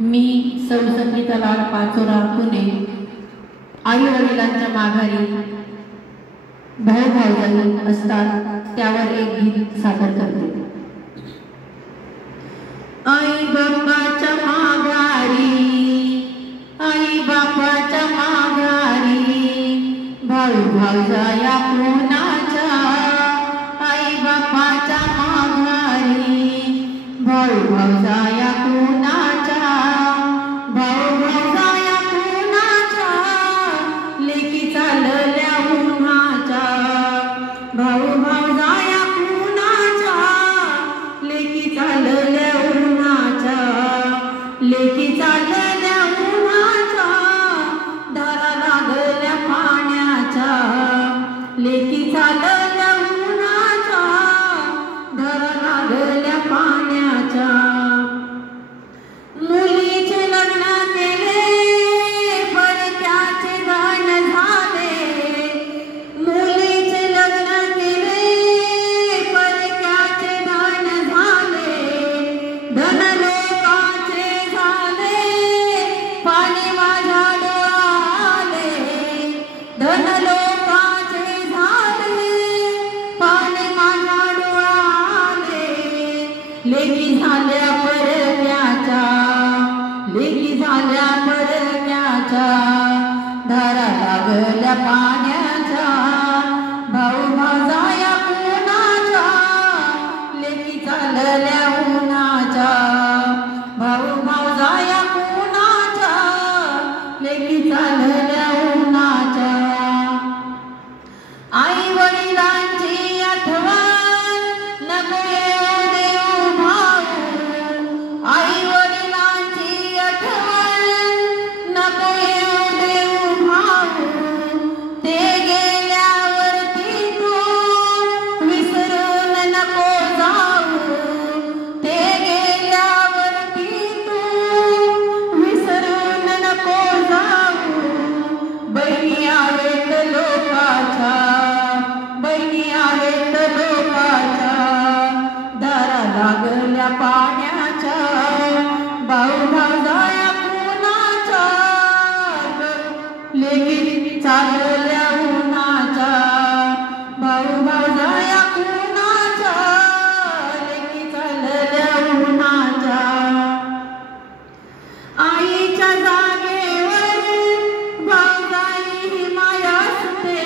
मी सौ संगीता लाड पाचोरा पुणे आई वडिलांच्या माघारी भाऊ भाऊ असतात त्यावर एक गीत सादर करते। आई बापाच्या माघारी आई बापाच्या माघारी भाऊ भाऊजाया कोणाच्या आई बापाच्या माघारी भाऊ भाऊजाया कोणाच्या भाऊ भाऊजाया कोणाच्या लेकी चालल्या उन्हाच्या भाऊ भाऊजाया कोणाच्या लेकी चालल्या उन्हाच्या लेकी चालल्या उन्हाच्या धारा लागल्या पाण्याच्या लेकी चालल्या उन्हाच्या धारा लागल्या पाण्याच्या मुलीचे लग्न केले परक्याचे धन झाले मुलीचे लग्न केले परक्याचे धन झाले धन लोकाचे झाले पाणी माझ्या डोळ्याले धन लोकाचे झाले पाणी माझ्या डोळ्याले लेकी झाल्या परक्याच्या लेकी झाल्या परक्याच्या धारा लागल्या पाण्याच्या भाऊ भाऊजाया कोणाच्या लेकी चालल्या उन्हाच्या भाऊ भाऊजाया कोणाच्या लेकी चालल्या उन्हाच्या आई वडिलांची आठवण नको येऊ देऊ भाऊ आई वडिलांची आठवण नको येऊ देऊ भाऊ ते गेल्यावरती तू विसरून नको जाऊ ते गेल्यावरती तू विसरून नको जाऊ बहिणी आहेत लोकाच्या बहिणी आहेत लोकाच्या दारा लागल्या पाण्याच्या भाऊ भाऊजाया कोणाच्या लेकी चालल्या उन्हाच्या भाऊ भाऊजाया कोणाच्या लेकी चालल्या उन्हाच्या आईच्या जागेवर भाऊजाई ही माया असते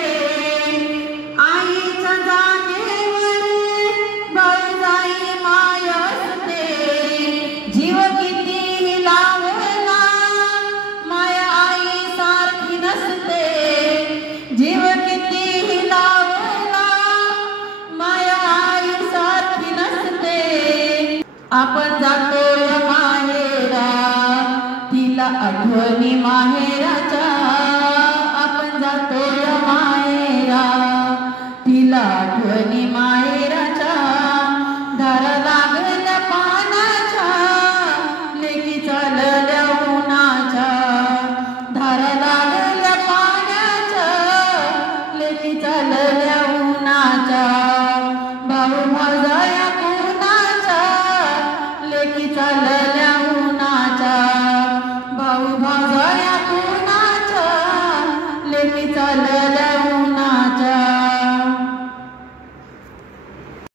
आईच्या जागेवर भाऊजाई माया असते जीव कितीही लावला माया आई सारखी नसते जीव कितीही लावला माया आई सारखी नसते आपण जातोय माहेरा तिला आठवणी माहेराच्या आपण जातोय माहेरा